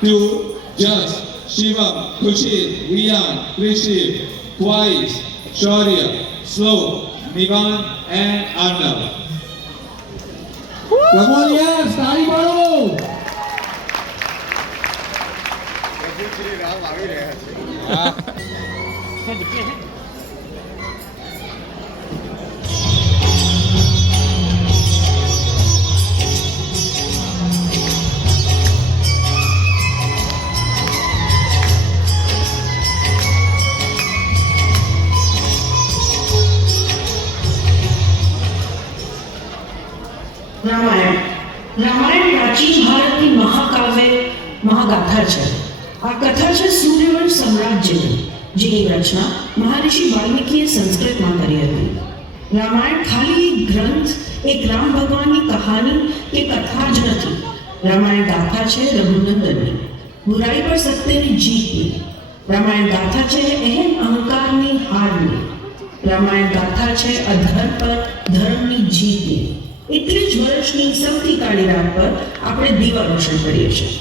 2 Jas, Shivam, Kushit, Riyan, Krishit, Twice, Shaurya, Slow, Nivan and Arnav. Come on, yes, તાળી પાડો. રામાયણ પ્રાચીન ભારતની મહાગાથા છે. આ કથા છે સૂર્યવંશ સામ્રાજ્યની, જેની રચના મહર્ષિ વાલ્મીકીએ સંસ્કૃતમાં કરી હતી. રામાયણ ખાલી એક ગ્રંથ, એક રામ ભગવાનની કહાની કે કથા જ નથી. રામાયણ ગાથા છે રઘુનંદનની, બુરાઈ પર સત્યની જીતની. રામાયણ ગાથા છે અહેમ અહંકારની હારની. રામાયણ ગાથા છે અધર્મ પર ધર્મની જીતની. એટલે જ વર્ષની સૌથી કાળી રાત પર આપણે દીવા રોશન કરીએ છીએ.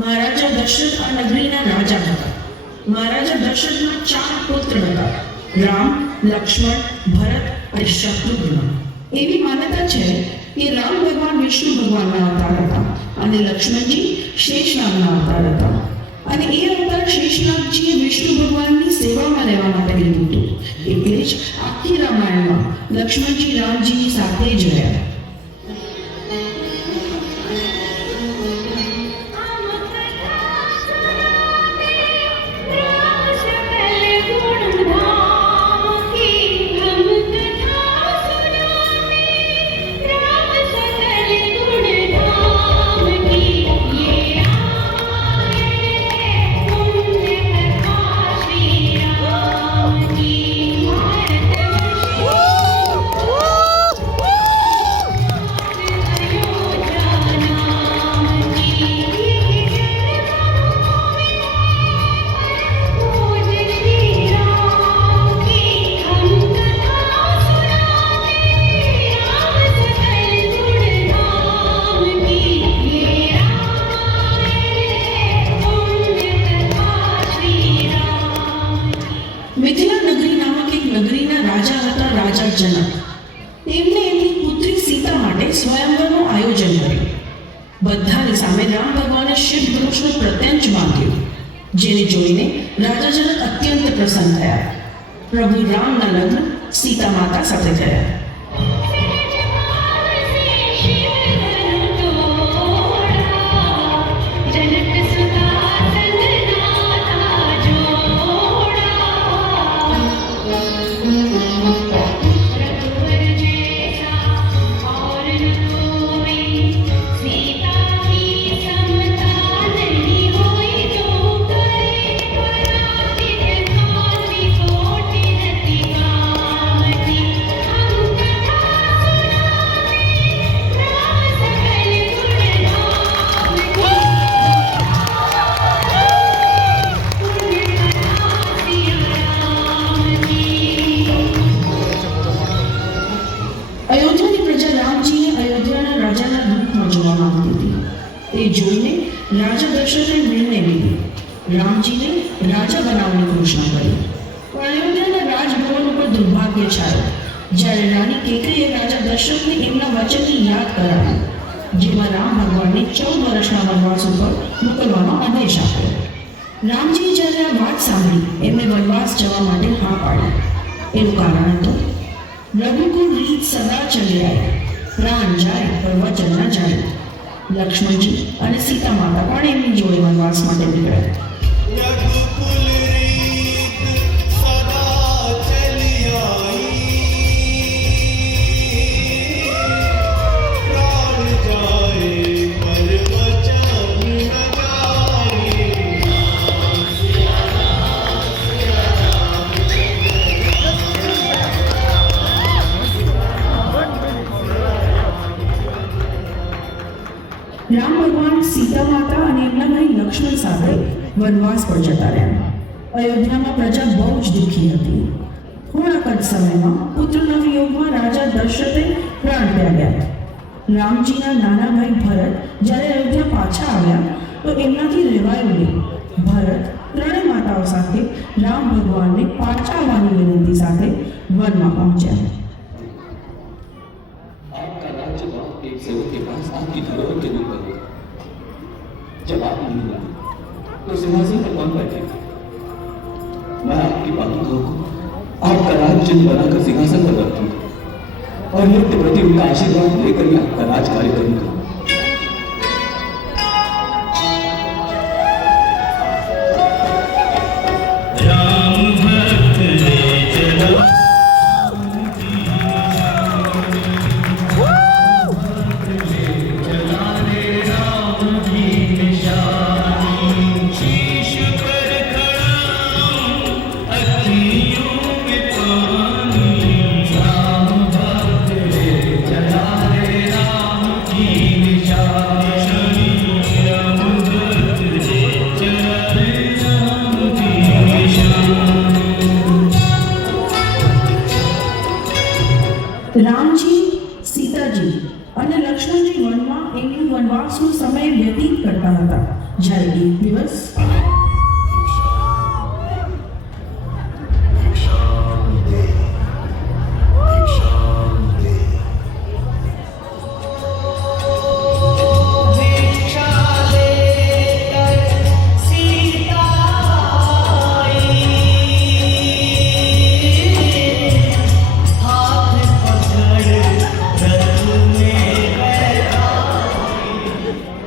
મહારાજા દશરથ આ નગરીના રાજા હતા. મહારાજા દશરથના 4 પુત્ર હતા: રામ, લક્ષ્મણ, ભરત અને શત્રુઘ્ન. એવી માન્યતા છે કે રામ ભગવાન વિષ્ણુ ભગવાનના અવતાર હતા અને લક્ષ્મણજી શેષનાગના અવતાર હતા. અને એ અવતાર શેષનાગજીએ વિષ્ણુ ભગવાનની સેવામાં રહેવા માટે લીધું હતું. એટલે જ આખી રામાયણમાં લક્ષ્મણજી રામજીની સાથે જ રહ્યા. જનક. તેમણે એમની પુત્રી સીતા માટે સ્વયંવરનું આયોજન કર્યું. બધાની સામે રામ ભગવાને શિવ ધનુષનો પ્રત્યંચ બાંધ્યો, જેને જોઈને રાજા જનક અત્યંત પ્રસન્ન થયા. પ્રભુ રામના લગ્ન સીતા માતા સાથે થયા. જોઈને રાજા દશરથે નિર્ણય લીધો. રામજીને રાજા બનાવવાની ઘોષણા કરી. પણ અયોધ્યાના રાજભવન ઉપર દુર્ભાગ્ય છાયો જ્યારે રાણી કેકઈએ રાજા દશરથને એમના વચનની યાદ કરાવી, જેમાં રામ ભગવાનને 14 વર્ષના વનવાસ ઉપર મોકલવાનો આદેશ આપ્યો. રામજીએ જ્યારે આ વાત સાંભળી એમને વનવાસ જવા માટે હા પાડી. એનું કારણ હતું રઘુકુળ રીત સદા ચલ્યાય, પ્રાણ જાય પણ વચન ન જાય. લક્ષ્મણજી અને સીતા માતા પણ એમની જોડે વનવાસ માટે નીકળ્યા. રઘુકુલ રીત સદા ચલી આઈ, પ્રાણ જાય પર વચન ન રામ ભગવાન સીતા માતા અને એમના ભાઈ લક્ષ્મણ સાથે વનવાસ પર જતા રહ્યા. અયોધ્યામાં પ્રજા બહુ જ દુઃખી હતી. થોડાક જ સમયમાં પુત્રના વિયોગમાં રાજા દશરથે પ્રાણ ત્યાગ્યા. રામજીના નાના ભાઈ ભરત જ્યારે અયોધ્યા પાછા આવ્યા તો એમનાથી રહેવાયું નહીં. ભરત ત્રણેય માતાઓ સાથે રામ ભગવાનને પાછા આવવાની વિનંતી સાથે વનમાં પહોંચ્યા. आपका राज्य वहाँ एक सेवक के पास आपकी धरोहर के रूप में होगा। जब आप नहीं मिला तो सिंहासन पर कौन बैठेगा? मैं आपकी पादुकाओं को आपका राज्य बनाकर सिंहासन पर रखूंगा और नित्य प्रति उनका आशीर्वाद लेकर ही आपका राज कार्य करूंगा. રામજી, સીતાજી અને લક્ષ્મણજી વનમાં એમનું વનવાસનો સમય વ્યતીત કરતા હતા. જ્યારે એક દિવસ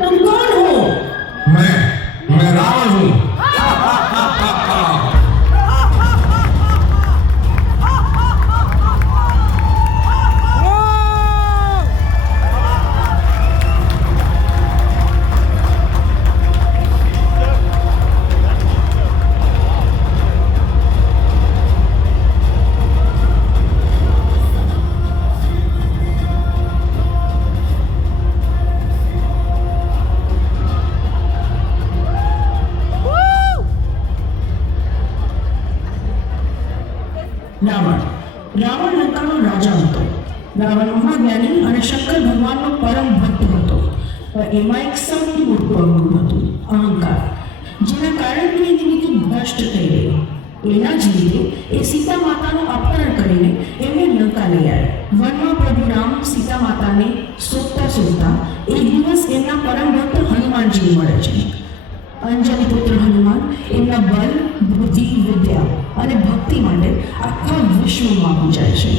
तुम कौन हो? मैं रावण हूँ. રાવણ લંકાનો રાજા હતો. રાવણ મહાજ્ઞાની અને શંકર ભગવાનનો પરમ ભક્ત હતો. પણ એમાં એક સૌથી મોટું અવગુણ હતું, અહંકાર, જેના કારણે એની નીતિ ભ્રષ્ટ થઈ ગઈ. એના જ લીધે એ સીતા માતાનું અપહરણ કરીને એમને લંકા લઈ આવ્યા. વનમાં પ્રભુ રામ સીતા માતાને શોધતા શોધતા એક દિવસ એમના પરમ ભક્ત હનુમાનજી મળે છે. અંજની પુત્ર હનુમાન એમના બલ, બુદ્ધિ, વિદ્યા અને ભક્તિ માટે આખા વિશ્વમાં પૂજાય છે.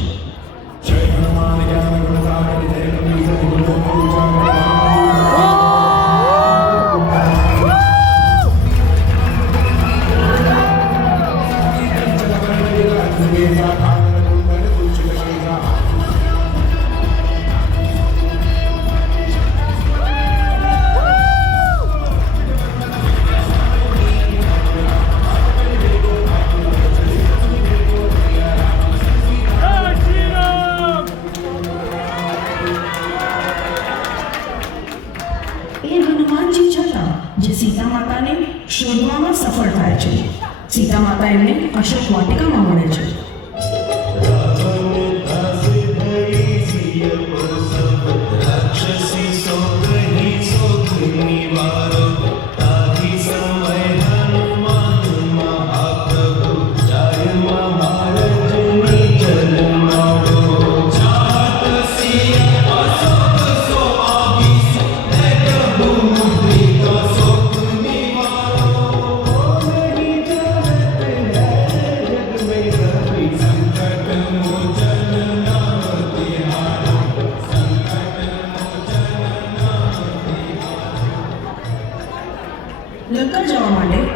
હનુમાનજી છતાં જે સીતા માતાને શોધવામાં સફળ થાય છે. સીતા માતા એમને અશોક વાટિકામાં મળે છે.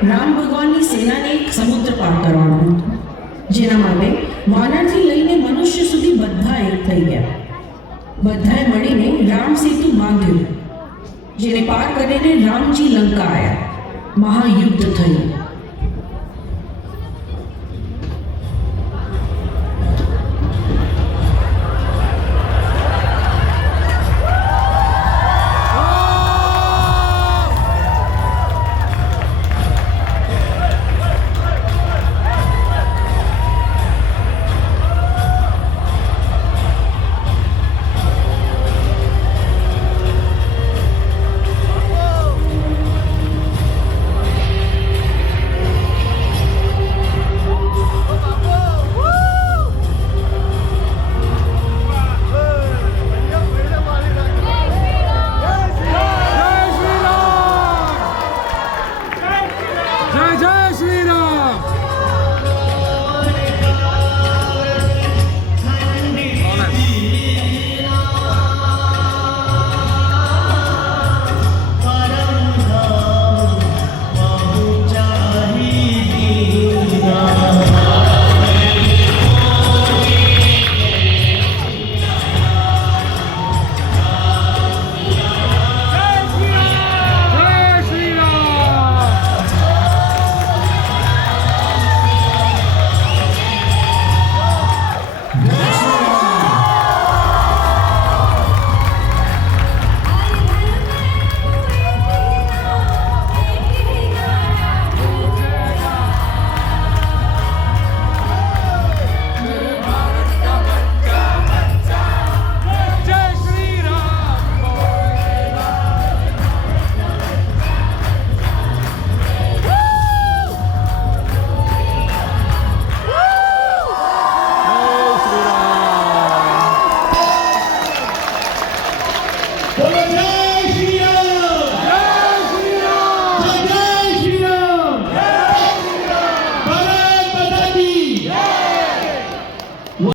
રામ ભગવાનની સેનાને એક સમુદ્ર પાર કરવાનો હતો, જેના માટે વાનરથી લઈને મનુષ્ય સુધી બધા એક થઈ ગયા. બધાએ મળીને રામ સેતુ બાંધ્યો, જેને પાર કરીને રામજી લંકા આવ્યા. મહાયુદ્ધ થયું.